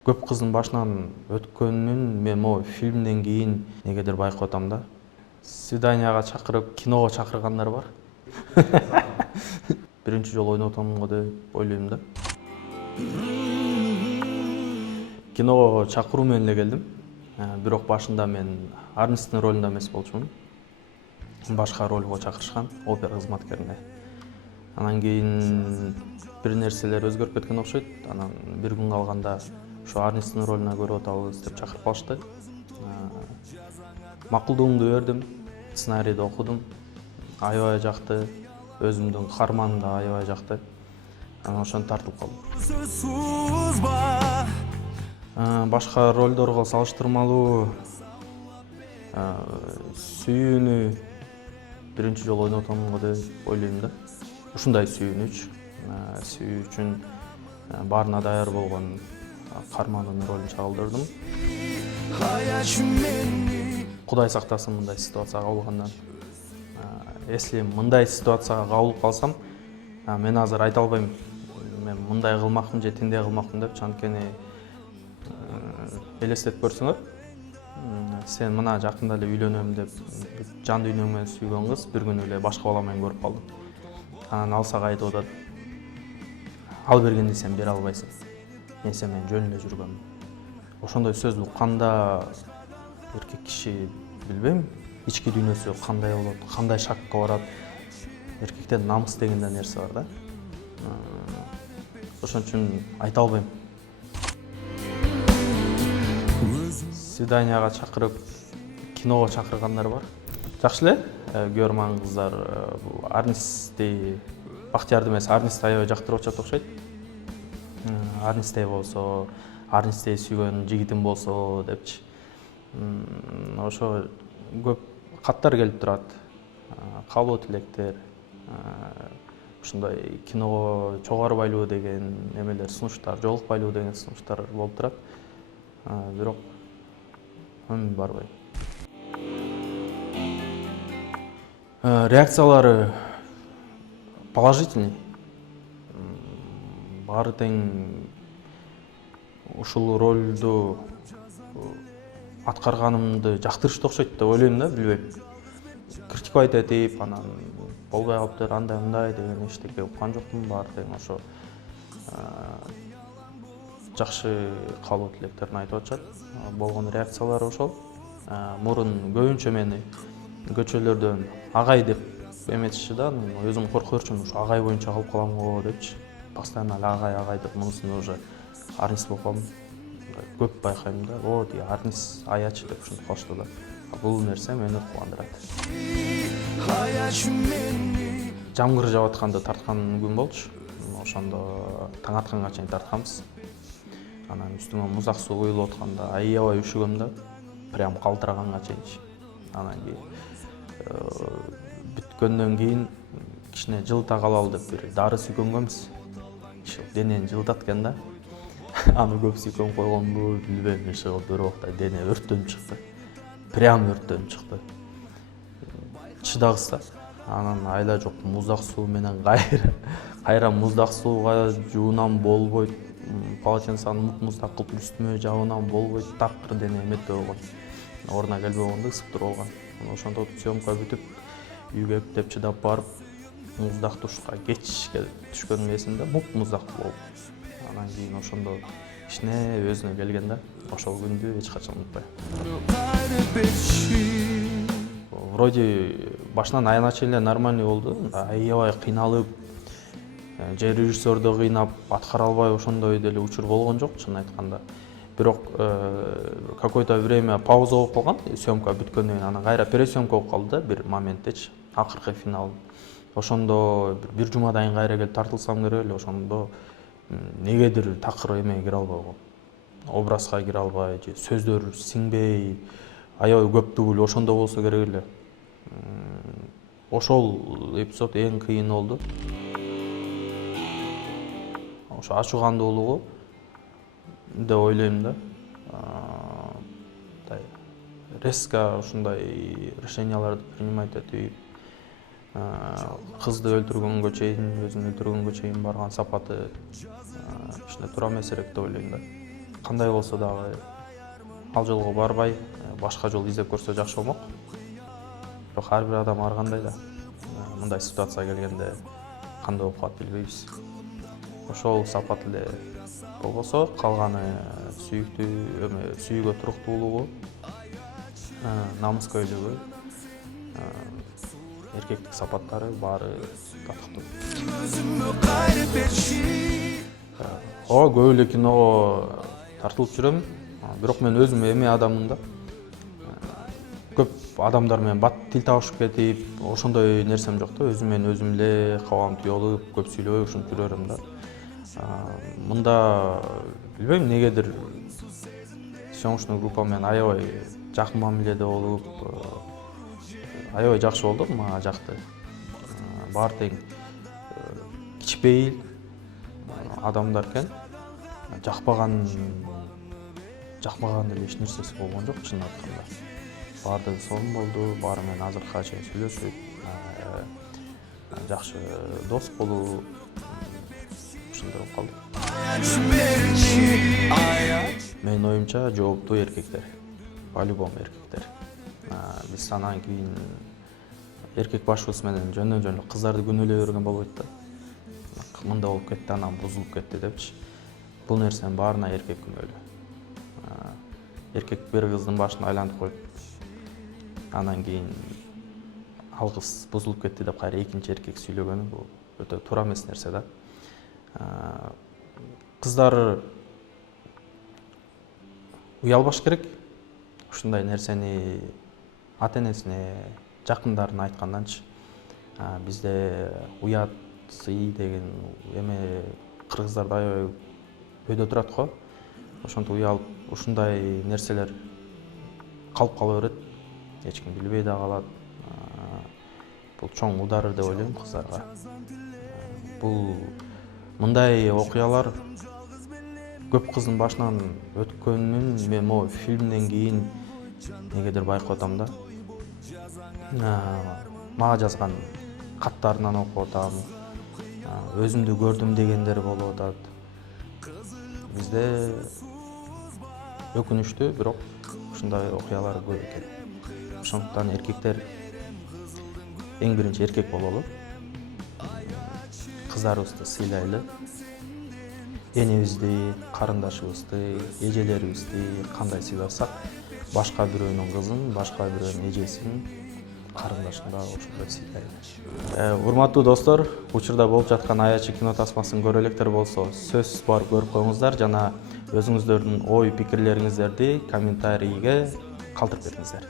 Көп кыздын башынан өткөнүн мен могу фильмден кийин негедир байкап атам да. Свиданияга чакырып, киного чакыргандар бар. Биринчи жолу ойноп атам го деп ойлойм да. Киного чакыруу менен эле келдим. Бирок башында мен Арнисттин ролунда эмес болчумун. Башка ролго чакырышкан, опера кызматкерине. Анан кийин бир нерселер өзгөрүп кеткен окшойт. Анан бир күн калганда ошо Арнисттин ролуна көрүп атабыз деп чакырып калышты. Макулдугумду бердим, сценарийди окудум. Аябай жакты, өзүмдүн каарманым да аябай жакты. Анан ошентип тартылып калдым. Башка ролдорго салыштырмалуу сүйүүнү биринчи жолу ойноп атам го деп ойлойм да. Ушундай сүйүүнүч үчүн баарына даяр болгон каармандын ролун чагылдырдым. Кудай сактасын мындай ситуацияга кабылгандан. Если мындай ситуацияга кабылып калсам, мен азыр айта албайм. Мен мындай кылмакмын же тиндей кылмакмын деп, анткени элестетип көрсөңөр, сен мына жакында эле үйлөнөм деп жан дүйнөң менен сүйгөн кыз бир күнү эле башка бала менен көрүп калдым. Анан ал сага айтып атат: ал бергенди сен бере албайсың. Мен сен менен жөн эле жүргөм. Ошондой сөздү укканда эркек киши билбейм, ички дүйнөсү кандай болот, кандай шакка барат. Эркекте намыс деген нерсе бар да. Ошон үчүн айта албайм. Свиданияга чакырып, киного чакыргандар бар. Жакшы эле, көрмөн кыздар Арнисти, Бактиярды эмес, Арнисти аябай жактырып атышат окшойт. Арнисти болсо, Арнисти сүйгөн жигитим болсо депчи. Ошо көп каттар келип турат. Каалоо тилектер, ушундай киного чогуу арбайлуу деген эмелер, сунуштар, жолукпайлуу деген сунуштар болуп турат. Бирок мен барбайм. Реакциялары положительный. Баары тең ушул ролду аткарганымды жактырышты окшойт деп ойлойм да, билбейм. Критиковать этип, анан болбой калыптыр, андай мындай деген эчтеке уккан жокмун. Баары тең ошо жакшы каалоо тилектерин айтып атышат. Болгон реакциялары ошол. Мурун көбүнчө мени көчөлөрдөн агай деп эметишчи да. Өзүм коркуп жүрчүмүн, ушу агай боюнча калып калам го депчи. Постоянно агай деп, мунусун уже Арнис болуп калдым. Көп байкайм да, о, тиги Арнис аячы деп ушинтип калышты да. Бул нерсе мени кубандырат. Жамгыр жаап атканда тарткан күн болчу. Ошондо таң атканга чейин тартканбыз. Анан үстүмө муздак суу куюлуп атканда аябай үшүгөм да, прям калтыраганга чейинчи. Анан кийин бүткөндөн кийин кичине жылыта калалы деп бир дары сүйкөнгөнбүз. Денени жылытат экен да. Аны көп сүйкөнүп койгонбу, билбейм, бирок дене өрттөнүп чыкты. Прям өрттөнүп чыкты. Чыдагыз да. Анан айла жок муздак суу менен кайра муздак сууга жуунам болбойт. Полотенцаны муздак кылып үстүмө жабынам болбойт. Такыр дене эметпей койгон. Ордуна келбей койгондо ысып туруп алган. Ошондо съемка бүтүп, үйгө эптеп чыдап барып, муздак душка кеч түшкөнүм эсимде, муздак болуп. Анан кийин ошондо кичине өзүнө келген да. Ошол күндү эч качан унутпайм. Вроде башынан аягына чейин эле нормальный болду. Аябай кыйналып, же режиссерду кыйнап аткара албай ошондой деле учур болгон жок, чын айтканда. Бирок какое-то время пауза болуп калган, съемка бүткөндөн кийин анан кайра пересъемка болуп калды да бир моменттечи, акыркы финал. Ошондо бир жумадан кийин кайра келип тартылсам керек эле, ошондо негедир такыр эмеге кире албай койгом. Образга кире албай, же сөздөр сиңбей, аябай көп дубль ошондо болсо керек эле. Ошол эпизод эң кыйын болду. Ошо ачуугандуулугу деп ойлойм да. Резко ушундай решенияларды принимать этип, кызды өлтүргөнгө чейин, өзүн өлтүргөнгө чейин барган сапаты кичине туура эмес элек деп ойлойм да. кандай болсо дагы ал жолго барбай башка жол издеп көрсө жакшы болмок. Бирок ар бир адам ар кандай да мындай ситуация келгенде кандай болуп калат билбейбиз. Ошол сапат эле болбосо калганы сүйүүгө туруктуулугу, намыскөйлүгү, эркектик сапаттары баары татыктуу. Ооба, көп эле киного тартылып жүрөм. Бирок мен өзүм эме адаммын да. Көп адамдар менен бат тил табышып кетип, ошондой нерсем жок да. Өзүм менен өзүм эле кабагым түйүлүп, көп сүйлөбөй ушинтип жүрөм да. Мында билбейм, негедир съемочный группа менен аябай жакын мамиледе болуп, аябай жакшы болду, мага жакты. Баары тең кичпейил адамдар экен. Жакпаган эле эч нерсеси болгон жок, чынын айтканда. Баардыгы сонун болду, баары менен азыркыга чейин сүйлөшүп, жакшы дос болуп, ушундай болуп калды. Менин оюмча жооптуу эркектер, по-любому эркектер. Биз анан кийин эркек башыбыз менен жөндөн кыздарды күнөөлөй берген болбойт да. Мында болуп кетти, анан бузулуп кетти депчи. Бул нерсенин баарына эркек күнөөлүү. Эркек бир кыздын башын айлантып коюп, анан кийин ал кыз бузулуп кетти деп кайра экинчи эркек сүйлөгөнү бул өтө туура эмес нерсе да. Кыздар уялбаш керек. Ушундай нерсени ата-энесине, жакындарына айтканданчы. Бизде уят, сый деген эме кыргыздарда аябай өйдө турат го. Ошентип уялып, ушундай нерселер калып кала берет. Эч ким билбей да калат. Бул чоң удар деп ойлойм кыздарга. Бул мындай окуялар көп кыздын башынан өткөнүн мен могу фильмден кийин негедир байкап атам да. Мага жазган каттарынан окуп атам. Өзүмдү көрдүм дегендер болуп атат. Бизде өкүнүчтүү, бирок ушундай окуялар көп экен. Ошондуктан эркектер эң биринчи эркек бололу. Кыздарыбызды сыйлайлы. Энебизди, карындашыбызды, эжелерибизди кандай сыйласак, башка бирөөнүн кызын, башка бирөөнүн эжесин, карындашын дагы ошондой сыйлайлы. Урматтуу достор, учурда болуп жаткан аячы кино тасмасын көрө электер болсо, сөзсүз барып көрүп коюңуздар жана өзүңүздөрдүн ой пикирлериңиздерди комментарийге калтырып бериңиздер.